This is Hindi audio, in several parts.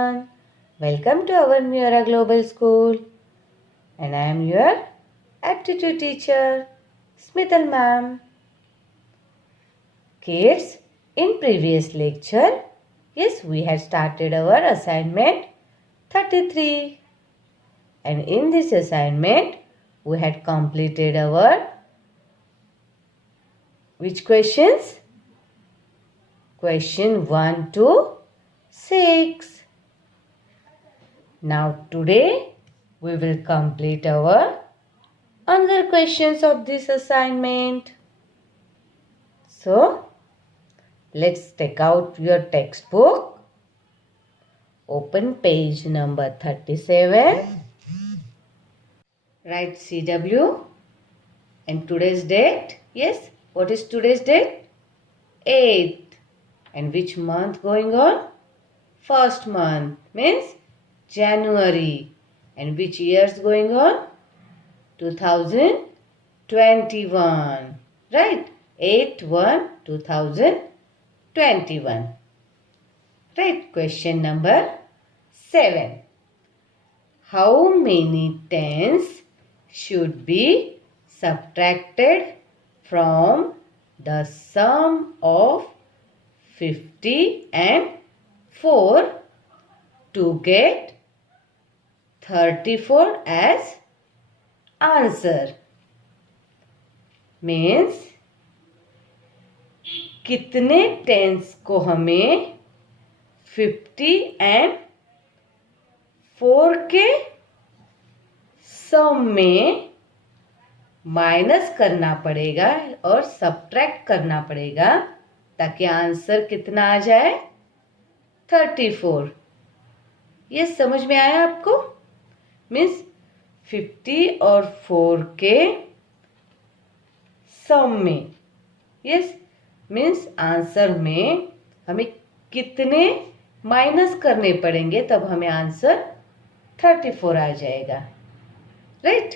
everyone. Welcome to our Neura Global School. And I am your aptitude teacher, Smithal ma'am. Kids, in previous lecture, yes, we had started our assignment 33. And in this assignment, we had completed our which questions? Question 1 to 6. Now today we will complete our other questions of this assignment. So let's take out your textbook. Open page number 37. Write CW and today's date. Yes, what is today's date? 8th. And which month going on? First month means January. And which years going on? 2021. Right? 8/1/2021. Right? Question number 7. How many tens should be subtracted from the sum of 50 and 4 to get 34 as answer? Means कितने टेंस को हमें 50 एंड 4 के सम में माइनस करना पड़ेगा और सब्ट्रैक्ट करना पड़ेगा ताकि आंसर कितना आ जाए? 34. ये समझ में आया आपको? मीन्स 50 और 4 के सम में, यस, मीन्स आंसर में हमें कितने माइनस करने पड़ेंगे तब हमें आंसर 34 आ जाएगा. राइट?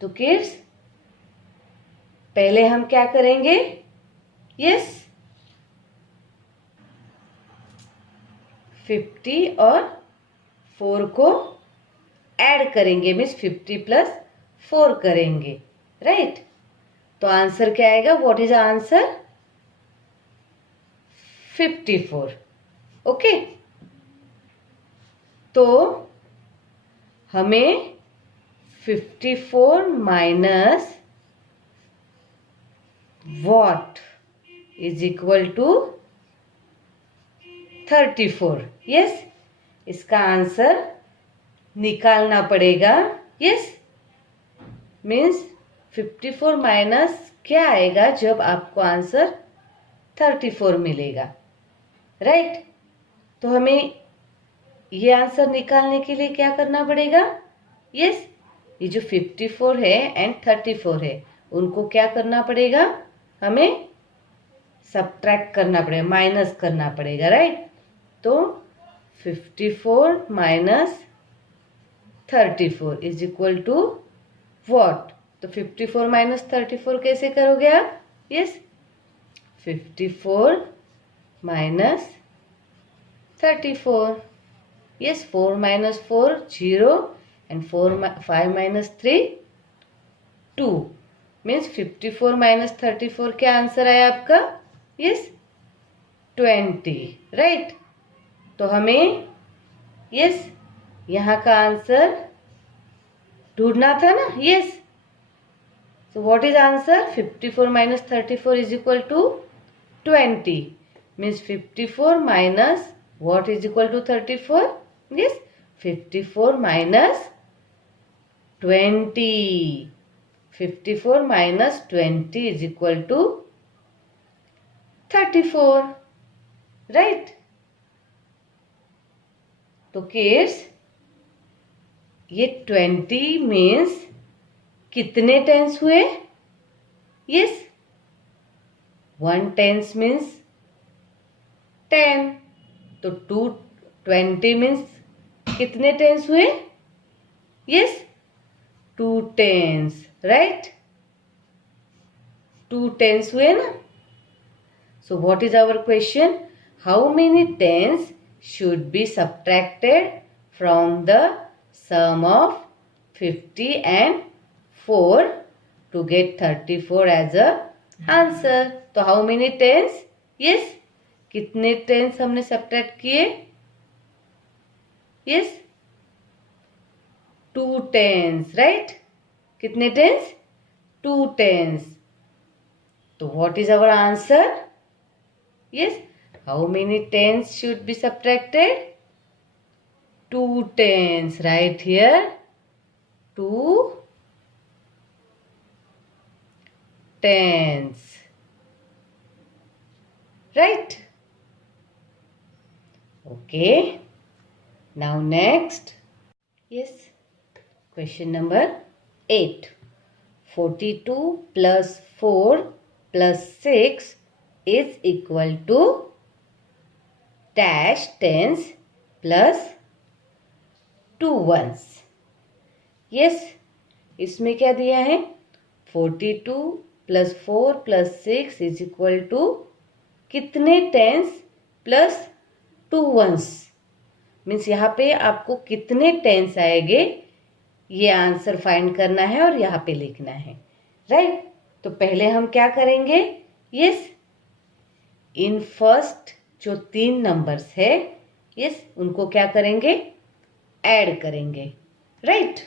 तो किड्स पहले हम क्या करेंगे? यस, 50 और 4 को ऐड करेंगे. मीन्स 50 प्लस 4 करेंगे. राइट? तो आंसर क्या आएगा? What is answer? 54. ओके. तो हमें 54 minus what is equal to 34. Yes, इसका आंसर निकालना पड़ेगा. यस, मीन्स 54 माइनस क्या आएगा जब आपको आंसर 34 मिलेगा. राइट? तो हमें ये आंसर निकालने के लिए क्या करना पड़ेगा? यस, ये जो 54 है एंड 34 है उनको क्या करना पड़ेगा? हमें सब्ट्रैक्ट करना पड़ेगा, माइनस करना पड़ेगा. राइट? तो 54 minus 34 is equal to what? तो 54 माइनस 34 कैसे करोगे आप? Yes, 54 minus 34. Yes, 4 minus 4 0 and 5 minus 3 2. Means 54 minus 34 क्या आंसर आया आपका? यस, 20. राइट? तो हमें यस यहाँ का आंसर ढूंढना था ना. Yes, so what is answer? 54 minus 34 is equal to 20. Means 54 minus what is equal to 34? Yes, 54 minus 20. 54 minus 20 is equal to 34. Right? तो किड्स ये 20 मीन्स कितने टेंस हुए? Yes, 1 tens means 10. तो 220 मीन्स कितने टेंस हुए? Yes, 2 tense. राइट? 2 टेंस हुए ना. So what is our question? How many tens should be subtracted from the sum of 50 and 4 to get 34 as a answer. तो how many tens? Yes. कितने टेंस हमने सब्ट्रैक्ट किए? Yes. 2 tens, right? कितने टेंस? 2 tens. तो what is our answer? Yes. How many tens should be subtracted? 2 tens. Right here. 2 tens. Right? Okay. Now next. Yes. Question number 8. 42 plus 4 plus 6 is equal to dash tens plus 2 ones. Yes. इसमें क्या दिया है? 42 plus 4 plus 6 is equal to कितने टेंस प्लस 2 ones. मीन्स यहाँ पे आपको कितने टेंस आएंगे ये आंसर फाइंड करना है और यहाँ पे लिखना है. राइट? तो पहले हम क्या करेंगे? यस, इन फर्स्ट जो 3 नंबर्स है, यस, उनको क्या करेंगे? ऐड करेंगे. राइट?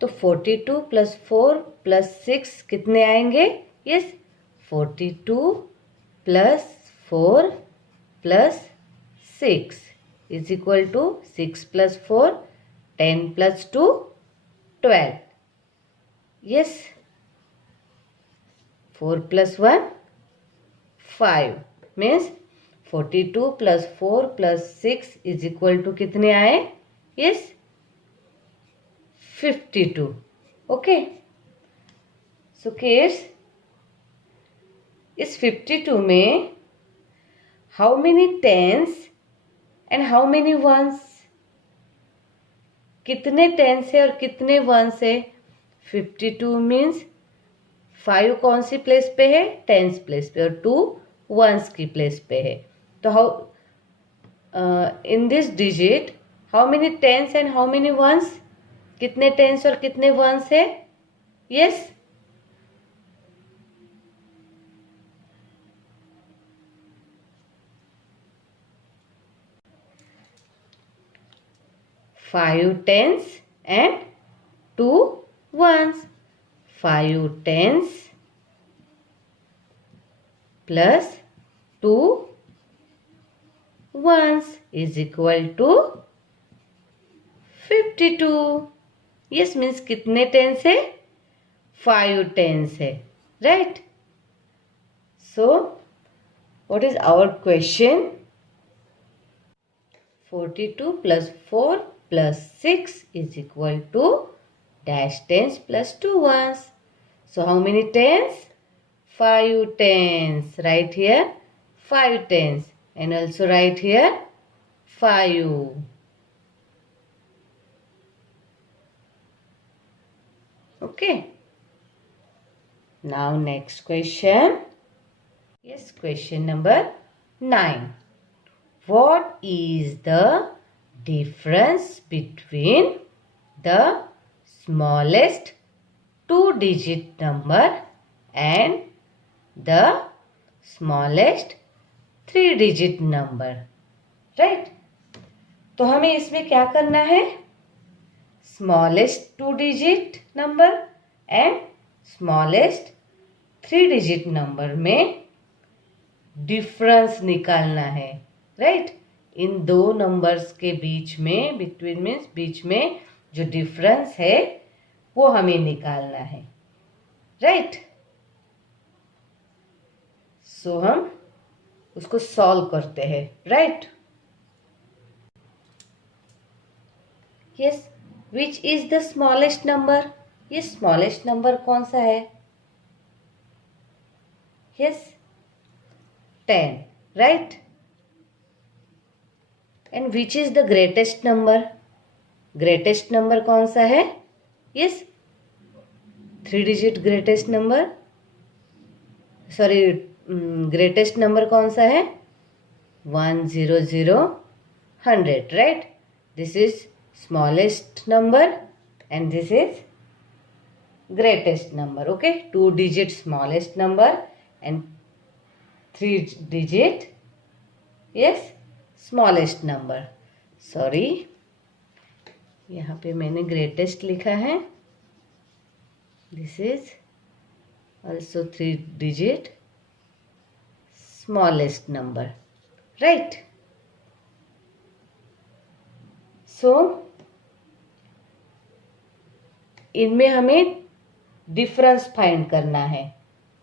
तो 42 प्लस 4 प्लस 6 कितने आएंगे? Yes, 42 plus 4 plus 6 is equal to 6 plus 4 10 plus 2 12. Yes, 4 plus 1 5 means 42 plus 4 plus 6 is equal to कितने आए? यस, 52. ओके. सो किड्स, इस 52 में how many tens and how many ones? कितने टेंस है और कितने वंस है? 52 मीन्स 5 कौन सी प्लेस पे है? टेंस प्लेस पे, और 2 वंस की प्लेस पे है. तो how in this digit how many tens and how many ones? कितने टेंस और कितने वंस है? Yes, five tens and 2 ones. 5 tens plus 2 ones is equal to 52. Yes, means कितने टेंस है? 5 टेंस है. Right? So what is our question? 42 plus 4 plus 6 is equal to dash tens plus 2 ones. So how many tens? 5 tens. Write here 5 tens and also write here 5. Okay. Now next question. Yes, question number 9. What is the difference between the smallest 2-digit number and the smallest 3-digit number? Right? तो हमें इसमें क्या करना है? Smallest 2-digit number and smallest 3-digit number में डिफरेंस निकालना है. राइट? इन दो नंबर्स के बीच में, बिटवीन मीन्स बीच में जो डिफरेंस है वो हमें निकालना है. राइट? सो हम उसको सॉल्व करते हैं. Right? Yes, which is the smallest number? ये स्मॉलेस्ट नंबर कौन सा है? Yes, 10. Right? And which is the greatest number? Greatest number कौन सा है? Yes, 3-digit greatest number, sorry greatest number कौन सा है? 100, 100, right? This is smallest number and this is greatest number. Okay, 2-digit smallest number and 3-digit, yes, smallest number. Sorry, यहाँ पे मैंने greatest लिखा है. This is also 3-digit smallest number, right? So इनमें हमें डिफरेंस फाइंड करना है.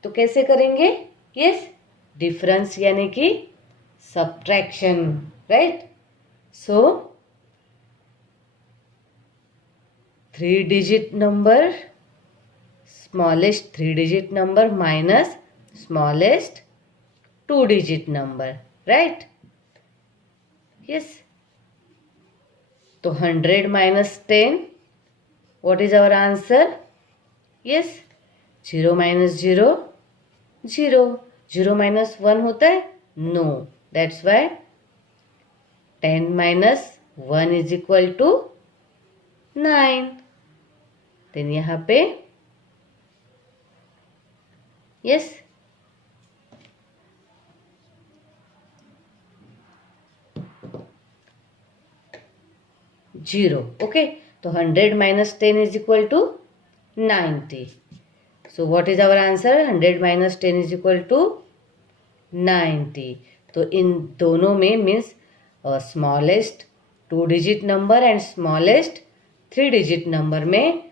तो कैसे करेंगे? यस, डिफरेंस यानी कि सब्ट्रैक्शन, राइट? सो 3-digit number, smallest 3-digit number minus smallest 2-digit number, right? Yes. तो 100 minus 10, what is our answer? Yes, 0 minus 0, 0. 0 minus 1 होता है? No. That's why 10 minus 1 is equal to 9. Then यहाँ पे yes, zero. Okay. So 100 minus 10 is equal to 90. So what is our answer? 100 minus 10 is equal to 90. तो इन दोनों में means smallest 2-digit number and smallest 3-digit number में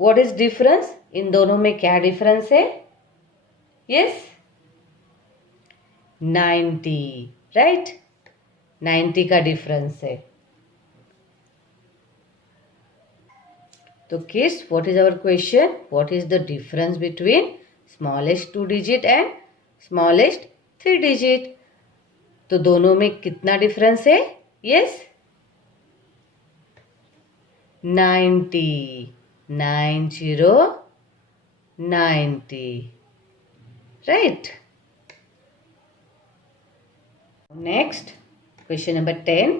व्हाट इज डिफरेंस? इन दोनों में क्या डिफरेंस है? Yes, 90, right? 90 का डिफरेंस है. तो kids, what is our question? What is the difference between smallest 2-digit and smallest 3-digit? तो दोनों में कितना डिफरेंस है? Yes, 90. 90, right? Next, question number 10.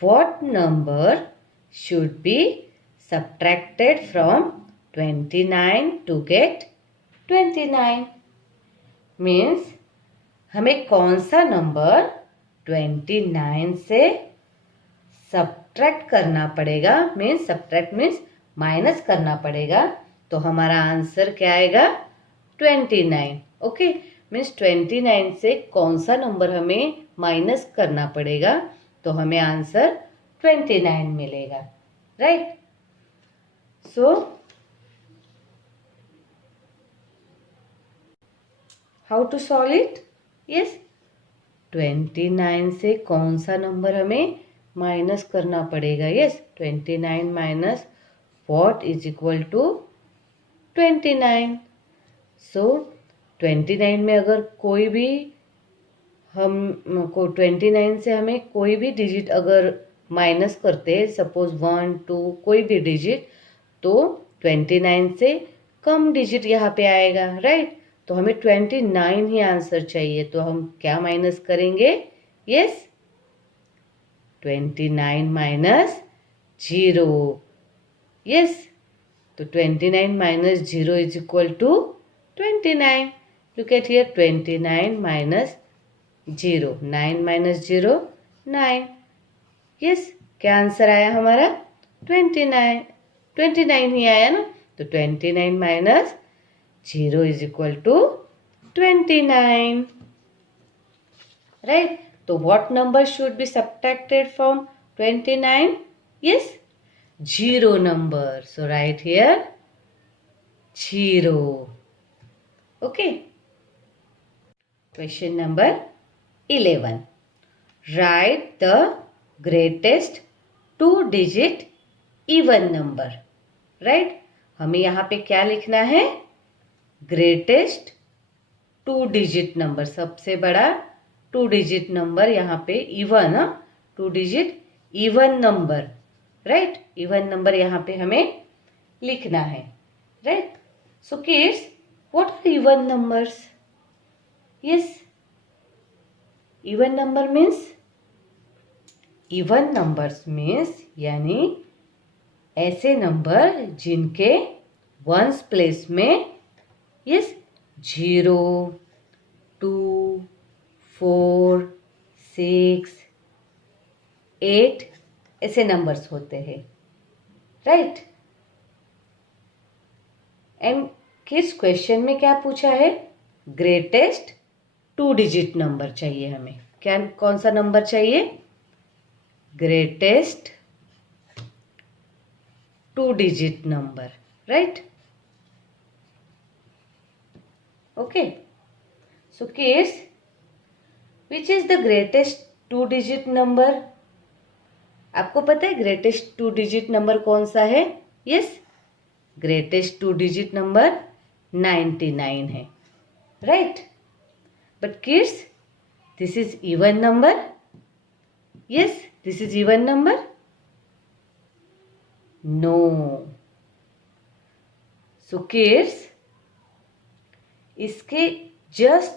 What number should be subtracted from 29 to get 29? Means हमें कौन सा नंबर 29 से सब्ट्रैक्ट करना पड़ेगा? मीन्स सब्ट्रैक्ट मीन्स माइनस करना पड़ेगा. तो हमारा आंसर क्या आएगा? 29. ओके, मीन्स 29 से कौन सा नंबर हमें माइनस करना पड़ेगा? तो हमें आंसर 29 मिलेगा, right? So how to solve it? Yes, 29 से कौन सा नंबर हमें माइनस करना पड़ेगा? Yes, 29 minus what is equal to 29. So 29 में अगर कोई भी हम को 29 से हमें कोई भी डिजिट अगर माइनस करते हैं, सपोज 1, 2 कोई भी डिजिट, तो 29 से कम डिजिट यहाँ पे आएगा, राइट? तो हमें 29 ही आंसर चाहिए. तो हम क्या माइनस करेंगे? Yes, 29 minus 0. यस, तो 29 minus 0 is equal to 29. Look at here, 29 minus 0, 9 minus 0, 9. Yes, क्या आंसर आया हमारा? 29. 29 ही आया ना. तो 29 minus 0 is equal to 29, right? तो what number should be subtracted from 29? Yes, 0 number. So write here 0. Okay. Question number 11. Write the greatest 2-digit even number. Right? हमें यहाँ पे क्या लिखना है? ग्रेटेस्ट 2-digit नंबर, सबसे बड़ा 2-digit नंबर यहाँ पे even, 2-digit even number, right? Even number यहाँ पे हमें लिखना है, right? So kids, What are even numbers? Yes, even numbers means यानी ऐसे नंबर जिनके वंस प्लेस में यस 0, 2, 4, 6, 8 ऐसे नंबर्स होते हैं, राइट। एंड किस क्वेश्चन में क्या पूछा है? ग्रेटेस्ट 2 डिजिट नंबर चाहिए हमें। क्या कौन सा नंबर चाहिए? Greatest 2 digit number, right. Okay, so kids, which is the greatest 2 digit number? आपको पता है ग्रेटेस्ट 2 डिजिट नंबर कौन सा है? यस, ग्रेटेस्ट 2 डिजिट नंबर 99 है, right. But kids, this is even number. Yes, this is even number. No. So kids, इसके जस्ट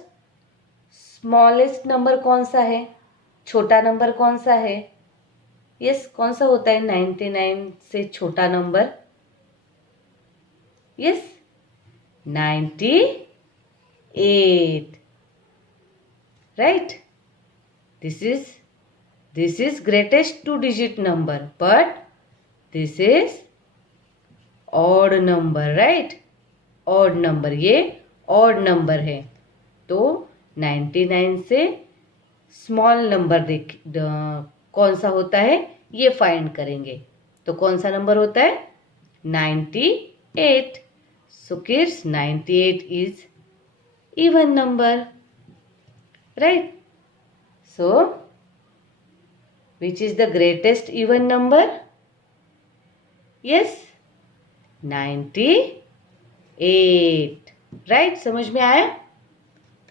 स्मॉलेस्ट नंबर कौन सा है? छोटा नंबर कौन सा है? यस, कौन सा होता है 99 से छोटा number? Yes, 98, right? This is greatest 2 digit number, but this is odd number, right? odd number, ये odd number है, तो 99 से स्मॉल नंबर कौन सा होता है ये फाइंड करेंगे। तो कौन सा नंबर होता है? 98। So kids, 98 is even number, right? So which is the greatest even number? Yes, 98, right? समझ में आया?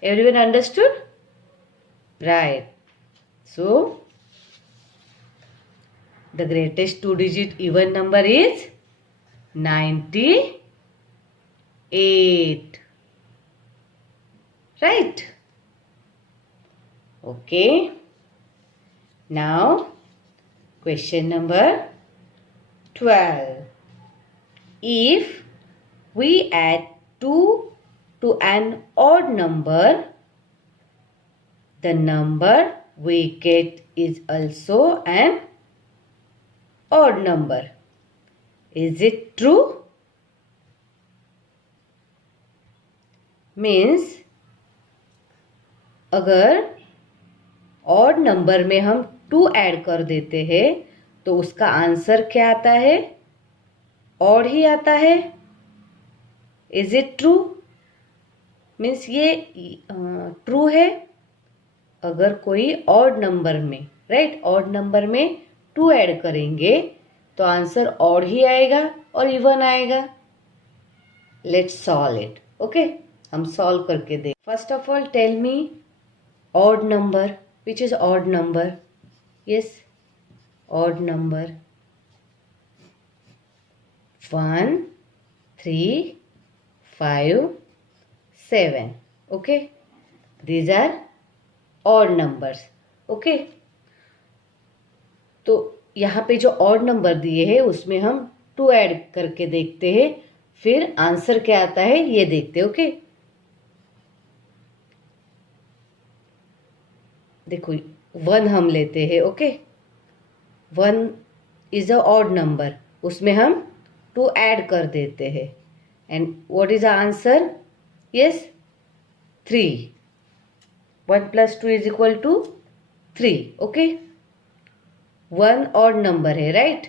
Everyone understood? Right. So the greatest 2 digit even number is 98, right? Okay. Now question number 12. If we add 2 to an odd number, the number we get is also an odd number. Is it true? Means अगर ऑड नंबर में हम 2 ऐड कर देते हैं तो उसका आंसर क्या आता है? ऑड ही आता है। Is it true? मीन्स ये ट्रू है। अगर कोई ऑड नंबर में, राइट, ऑड नंबर में 2 ऐड करेंगे तो आंसर ऑड ही आएगा और इवन आएगा। Let's solve it. ओके, हम सॉल्व करके देख। First of all tell me odd number. Which is odd number? Yes, odd number. 1, 3, 5, 7. Okay, these are odd numbers. Okay, तो यहाँ पे जो odd number दिए हैं उसमें हम 2 ऐड करके देखते हैं, फिर आंसर क्या आता है ये देखते हैं। ओके, देखो 1 हम लेते हैं। Okay, 1 is a odd number, उसमें हम 2 ऐड कर देते हैं and what is the answer? Yes, 3। 1 + 2 = 3। Okay, 1 odd number है, राइट?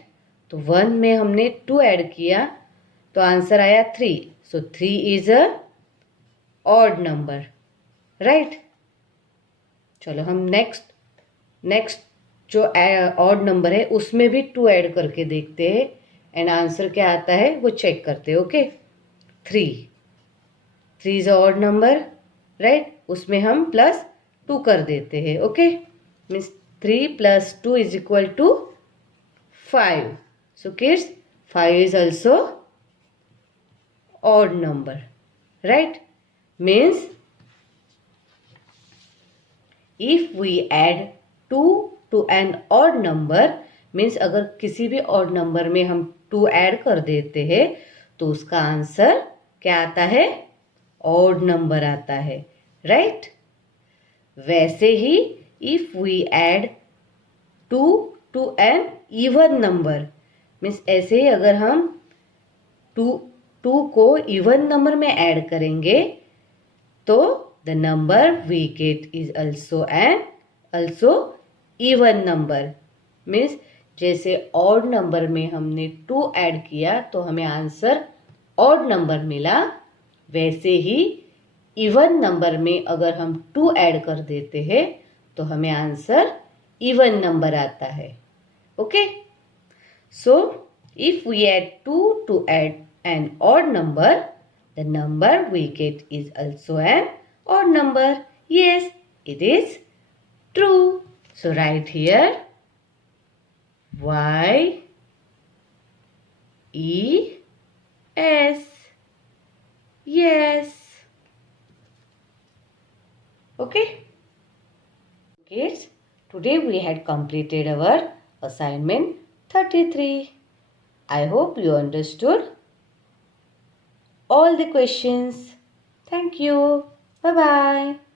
तो 1 में हमने 2 ऐड किया तो आंसर आया 3। सो 3 is a odd number, right? चलो हम नेक्स्ट जो ऑड नंबर है उसमें भी 2 ऐड करके देखते हैं एंड आंसर क्या आता है वो चेक करते हैं। Okay, 3 is odd number, right? उसमें हम +2 कर देते हैं। Okay, means 3 + 2 = 5। So kids, 5 is also odd number, right? means if we add 2 to an odd number means अगर किसी भी odd number में हम 2 ऐड कर देते हैं तो उसका आंसर क्या आता है? odd number आता है, right? वैसे ही if we add 2 to an even number means ऐसे ही अगर हम 2 को even number में ऐड करेंगे तो the number we get is also even number means जैसे odd number में हमने 2 ऐड किया तो हमें आंसर odd number मिला, वैसे ही even number में अगर हम 2 ऐड कर देते हैं तो हमें आंसर even number आता है. Okay, so if we add 2 to add an odd number, the number we get is also an odd number. Yes, it is true. So write here Y E S. Yes. Okay. Kids, today we had completed our assignment 33. I hope you understood all the questions. Thank you. Bye-bye.